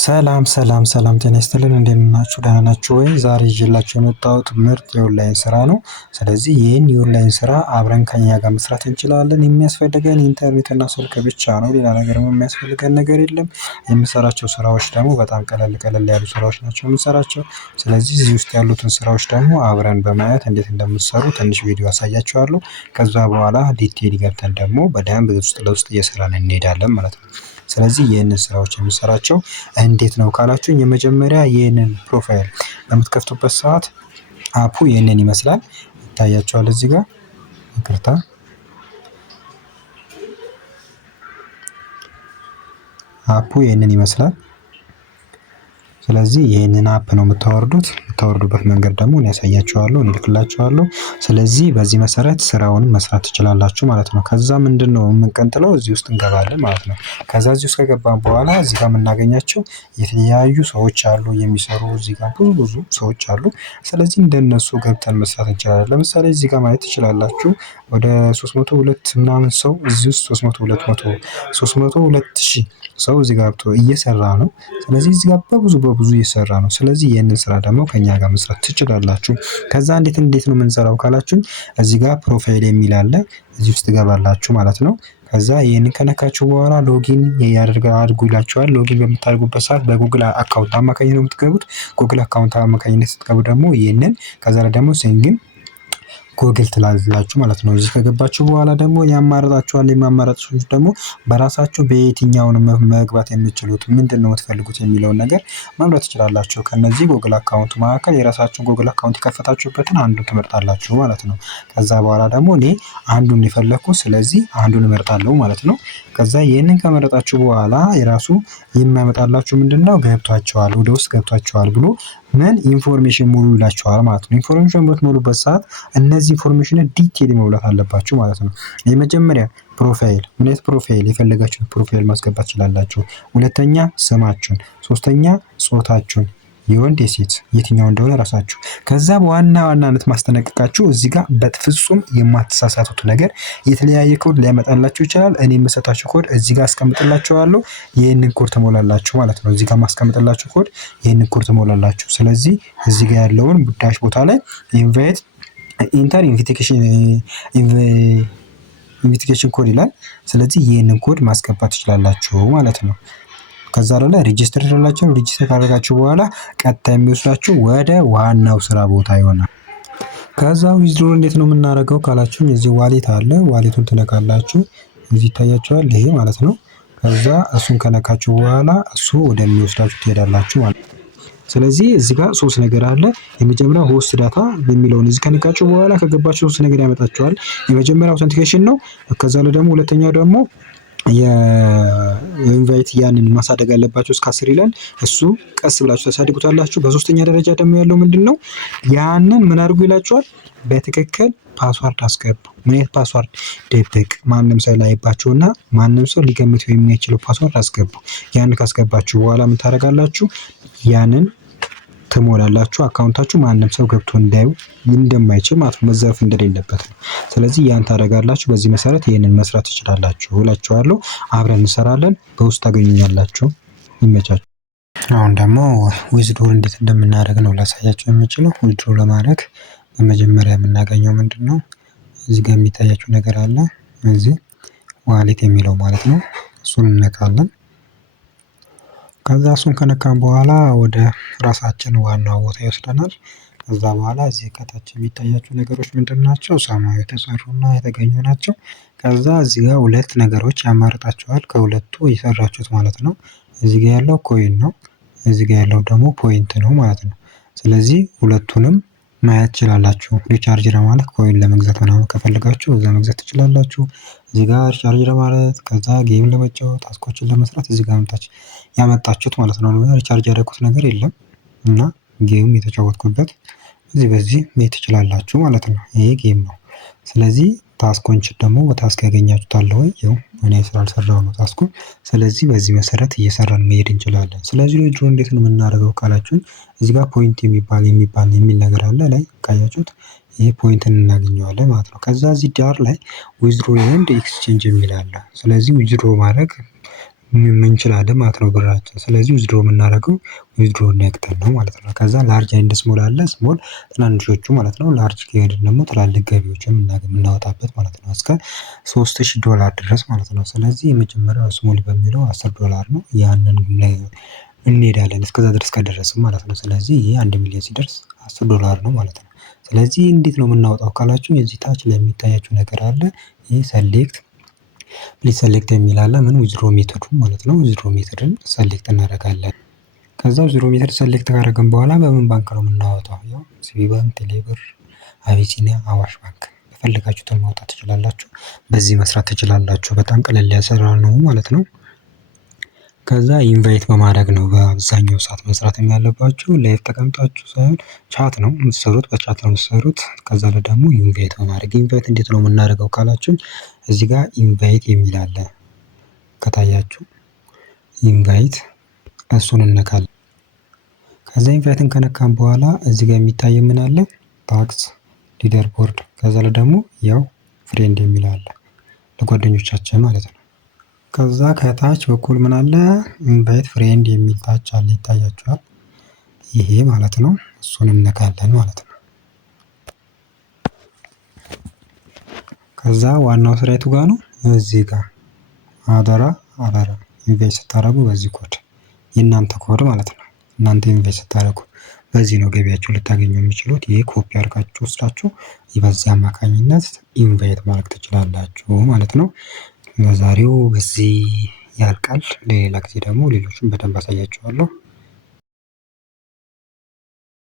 ሰላም ሰላም ሰላም ጤና ይስጥልን እንደምን ናችሁ? ደህና ናችሁ ወይ? ዛሬ ይዤላችሁ የመጣሁት ምርጥ የኦንላይን ስራ ነው። ስለዚህ ይህን የኦንላይን ስራ አብረን ከኛ ጋር መስራት እንችላለን። የሚያስፈልገን ኢንተርኔት እና ስልክ ብቻ ነው። ሌላ ነገር የሚያስፈልገን ነገር የለም። የምሰራቸው ስራዎች ደግሞ በጣም ቀለል ቀለል ያሉ ስራዎች ናቸው የምሰራቸው። ስለዚህ እዚህ ውስጥ ያሉትን ስራዎች ደግሞ አብረን በማየት እንዴት እንደምትሰሩ ትንሽ ቪዲዮ አሳያችኋለሁ። ከዛ በኋላ ዲቴል ገብተን ደግሞ በደንብ ውስጥ ለውስጥ እየሰራን እንሄዳለን ማለት ነው። ስለዚህ ይህንን ስራዎች የምሰራቸው እንዴት ነው ካላችሁኝ፣ የመጀመሪያ ይህንን ፕሮፋይል በምትከፍቱበት ሰዓት አፑ ይህንን ይመስላል። ይታያችኋል እዚህ ጋር ይቅርታ፣ አፑ ይህንን ይመስላል። ስለዚህ ይህንን አፕ ነው የምታወርዱት። የምታወርዱበት መንገድ ደግሞ እኔ ያሳያችኋለሁ፣ እልክላችኋለሁ። ስለዚህ በዚህ መሰረት ስራውን መስራት ትችላላችሁ ማለት ነው። ከዛ ምንድነው የምንቀጥለው? እዚህ ውስጥ እንገባለን ማለት ነው። ከዛ እዚህ ውስጥ ከገባን በኋላ እዚህ ጋር የምናገኛቸው የተለያዩ ሰዎች አሉ የሚሰሩ፣ እዚህ ጋር ብዙ ሰዎች አሉ። ስለዚህ እንደነሱ ገብተን መስራት እንችላለን። ለምሳሌ እዚህ ጋር ማየት ትችላላችሁ ወደ 302 ምናምን ሰው እዚህ ውስጥ 302 ሺህ ሰው እዚህ ጋር እየሰራ ነው። ስለዚህ እዚህ ጋር በብዙ እየሰራ ነው። ስለዚህ ይህንን ስራ ደግሞ ከኛ ጋር መስራት ትችላላችሁ። ከዛ እንዴት ነው የምንሰራው ካላችሁኝ፣ እዚህ ጋር ፕሮፋይል የሚል አለ። እዚህ ውስጥ ትገባላችሁ ማለት ነው። ከዛ ይህንን ከነካችሁ በኋላ ሎጊን አድርጉ ይላችኋል። ሎጊን በምታደርጉበት ሰዓት በጉግል አካውንት አማካኝነት ነው የምትገቡት። ጉግል አካውንት አማካኝነት ስትገቡ ደግሞ ይህንን ከዛ ላይ ደግሞ ሴንግን ጎግል ትላላችሁ ማለት ነው። እዚህ ከገባችሁ በኋላ ደግሞ ያማርጣችኋል። የማማረጣችሁት ደግሞ በራሳችሁ በየትኛውን መግባት የምትችሉት ምንድን ነው የምትፈልጉት የሚለውን ነገር መምረጥ ትችላላችሁ። ከነዚህ ጎግል አካውንት መካከል የራሳችሁን ጎግል አካውንት የከፈታችሁበትን አንዱን ትመርጣላችሁ ማለት ነው። ከዛ በኋላ ደግሞ እኔ አንዱን የፈለኩት ስለዚህ አንዱን እመርጣለሁ ማለት ነው። ከዛ ይህንን ከመረጣችሁ በኋላ የራሱ የሚያመጣላችሁ ምንድነው ገብቷቸዋል፣ ወደ ውስጥ ገብቷቸዋል ብሎ ምን ኢንፎርሜሽን ሙሉ ይላችኋል ማለት ነው። ኢንፎርሜሽን በምትሞሉበት ሰዓት እነዚህ ኢንፎርሜሽን ዲቴል መሙላት አለባችሁ ማለት ነው። የመጀመሪያ ፕሮፋይል፣ ምን አይነት ፕሮፋይል የፈለጋችሁት ፕሮፋይል ማስገባት ትችላላችሁ። ሁለተኛ ስማችሁን፣ ሶስተኛ ጾታችሁን፣ የወንድ የሴት የትኛው እንደሆነ ራሳችሁ። ከዛ በዋናነት ማስጠነቀቃችሁ እዚህ ጋር በፍጹም የማትሳሳቱት ነገር የተለያየ ኮድ ሊያመጣላችሁ ይችላል። እኔ የምሰጣችሁ ኮድ እዚህ ጋር አስቀምጥላችኋለሁ። ይህንን ኮድ ትሞላላችሁ ማለት ነው። እዚህ ጋር ማስቀምጥላችሁ ኮድ ይህንን ኮድ ትሞላላችሁ። ስለዚህ እዚህ ጋር ያለውን ዳሽ ቦታ ላይ ኢንተር ኢንቪቴሽን ኮድ ይላል። ስለዚህ ይህንን ኮድ ማስገባት ትችላላችሁ ማለት ነው። ከዛ ላይ ሬጂስተር ትላላችሁ። ሬጂስተር ካደረጋችሁ በኋላ ቀጥታ የሚወስዳችሁ ወደ ዋናው ስራ ቦታ ይሆናል። ከዛ ዊዝድሮ እንዴት ነው የምናደርገው ካላችሁ፣ እዚህ ዋሌት አለ። ዋሌቱን ትነካላችሁ። እዚህ ይታያችኋል ይሄ ማለት ነው። ከዛ እሱን ከነካችሁ በኋላ እሱ ወደሚወስዳችሁ ትሄዳላችሁ ማለት ነው። ስለዚህ እዚህ ጋር ሶስት ነገር አለ። የመጀመሪያው ሆስት ዳታ የሚለውን እዚህ ከነካችሁ በኋላ ከገባችሁ ሶስት ነገር ያመጣችኋል። የመጀመሪያው አውተንቲኬሽን ነው። ከዛ ላይ ደግሞ ሁለተኛው ደግሞ የኢንቫይት ያንን ማሳደግ ያለባችሁ እስከ 10 ይላል። እሱ ቀስ ብላችሁ ታሳድጉታላችሁ። በሶስተኛ ደረጃ ደግሞ ያለው ምንድነው? ያንን ምን አድርጉ ይላችኋል። በትክክል ፓስዋርድ አስገቡ። ምን አይነት ፓስዋርድ? ድብቅ፣ ማንም ሰው ላይባችሁና ማንም ሰው ሊገምተው የሚችለው ፓስዋርድ አስገቡ። ያንን ካስገባችሁ በኋላ ምን ታደርጋላችሁ? ያንን ትሞላላችሁ። አካውንታችሁ ማንም ሰው ገብቶ እንዳዩ እንደማይችል ማለት ነው፣ መዘረፍ እንደሌለበት ነው። ስለዚህ ያን ታደርጋላችሁ። በዚህ መሰረት ይህንን መስራት ትችላላችሁ እላችኋለሁ። አብረን እንሰራለን። በውስጥ ታገኙኛላችሁ። ይመቻችሁ። አሁን ደግሞ ዊዝድሮ እንዴት እንደምናደርግ ነው ላሳያችሁ የምችለው። ዊዝድሮ ለማድረግ በመጀመሪያ የምናገኘው ምንድን ነው? እዚህ ጋር የሚታያችሁ ነገር አለ። እዚህ ዋሌት የሚለው ማለት ነው። እሱን እንነካለን። ከዛ እሱን ከነካን በኋላ ወደ ራሳችን ዋናው ቦታ ይወስደናል። ከዛ በኋላ እዚህ ከታች የሚታያችሁ ነገሮች ምንድን ናቸው? ሰማያዊ የተሰሩና የተገኙ ናቸው። ከዛ እዚህ ጋር ሁለት ነገሮች ያማርጣችኋል። ከሁለቱ የሰራችሁት ማለት ነው። እዚህ ጋር ያለው ኮይን ነው። እዚህ ጋር ያለው ደግሞ ፖይንት ነው ማለት ነው። ስለዚህ ሁለቱንም ማየት ትችላላችሁ። ሪቻርጅ ለማለት ኮይን ለመግዛት ምናምን ከፈለጋችሁ እዛ መግዛት ትችላላችሁ። እዚህ ጋር ሪቻርጅ ለማለት፣ ከዛ ጌም ለመጫወት፣ ታስኮችን ለመስራት እዚህ ጋር ያመጣችሁት ማለት ነው። ሪቻርጅ ያደረኩት ነገር የለም እና ጌም የተጫወትኩበት በዚህ መሄድ ትችላላችሁ ማለት ነው። ይሄ ጌም ነው። ስለዚህ ታስኮችን ደግሞ በታስክ ያገኛችሁታል ወይ? ያው እኔ ስላልሰራሁ ነው ታስኩ። ስለዚህ በዚህ መሰረት እየሰራን መሄድ እንችላለን። ስለዚህ ዊዝድሮ እንዴት ነው የምናደርገው ካላችሁኝ፣ እዚህ ጋር ፖይንት የሚል ነገር አለ ላይ ካያችሁት፣ ይሄ ፖይንትን እናገኘዋለን ማለት ነው። ከዛ እዚህ ዳር ላይ ዊዝድሮ ኤንድ ኤክስቼንጅ የሚል አለ። ስለዚህ ዊዝድሮ ማድረግ እንችላለን ማለት ነው ብራችን። ስለዚህ ዊዝድሮ የምናደርገው ዊዝድሮ ነክተን ነው ማለት ነው። ከዛ ላርጅ ኤንድ ስሞል አለ። ስሞል ትናንሾቹ ማለት ነው። ላርጅ ከሄድን ደግሞ ትላልቅ ገቢዎችን የምናወጣበት ማለት ነው። እስከ $3000 ድረስ ማለት ነው። ስለዚህ የመጀመሪያው ስሞል በሚለው $10 ነው። ያንን እንሄዳለን እስከዛ ድረስ ከደረስን ማለት ነው። ስለዚህ ይሄ 1 ሚሊዮን ሲደርስ $10 ነው ማለት ነው። ስለዚህ እንዴት ነው የምናወጣው ካላችሁ የዚህ ታች ላይ የሚታያችሁ ነገር አለ። ይሄ ሰሌክት ፕሊዝ ሰሌክት የሚል አለ። ምን ዊዝድሮ ሜተዱ ማለት ነው። ዊዝድሮ ሜተድን ሰሌክት እናደርጋለን። ከዛ ዊዝድሮ ሜተድ ሰሌክት ካደረግን በኋላ በምን ባንክ ነው የምናወጣው? ያው ሲቢ ባንክ፣ ቴሌብር፣ አቢሲኒያ፣ አዋሽ ባንክ የፈለጋችሁትን ማውጣት ትችላላችሁ። በዚህ መስራት ትችላላችሁ። በጣም ቀለል ያለ ስራ ነው ማለት ነው። ከዛ ኢንቫይት በማድረግ ነው በአብዛኛው ሰዓት መስራት ያለባችሁ። ላይቭ ተቀምጣችሁ ሳይሆን ቻት ነው የምትሰሩት፣ በቻት ነው የምትሰሩት። ከዛ ላይ ደግሞ ኢንቫይት በማድረግ ኢንቫይት እንዴት ነው የምናደርገው ካላችሁ እዚህ ጋር ኢንቫይት የሚል አለ ከታያችሁ፣ ኢንቫይት እሱን እንነካለን። ከዛ ኢንቫይትን ከነካን በኋላ እዚህ ጋር የሚታይ ምን አለ? ታክስ ሊደር ቦርድ። ከዛ ላይ ደግሞ ያው ፍሬንድ የሚል አለ ለጓደኞቻችን ማለት ነው። ከዛ ከታች በኩል ምን አለ? ኢንቫይት ፍሬንድ የሚል ታች አለ ይታያችኋል። ይሄ ማለት ነው። እሱን እንነካለን ማለት ነው። ከዛ ዋናው ስራ የቱ ጋር ነው? እዚህ ጋር አደራ ኢንቫይት ስታደርጉ በዚህ ኮድ የእናንተ ኮድ ማለት ነው። እናንተ ኢንቫይት ስታደርጉ በዚህ ነው ገቢያችሁ ልታገኙ የሚችሉት። ይሄ ኮፒ አድርጋችሁ ወስዳችሁ በዚህ አማካኝነት ኢንቫይት ማድረግ ትችላላችሁ ማለት ነው። ለዛሬው በዚህ ያልቃል። ለሌላ ጊዜ ደግሞ ሌሎችን በደንብ አሳያችኋለሁ።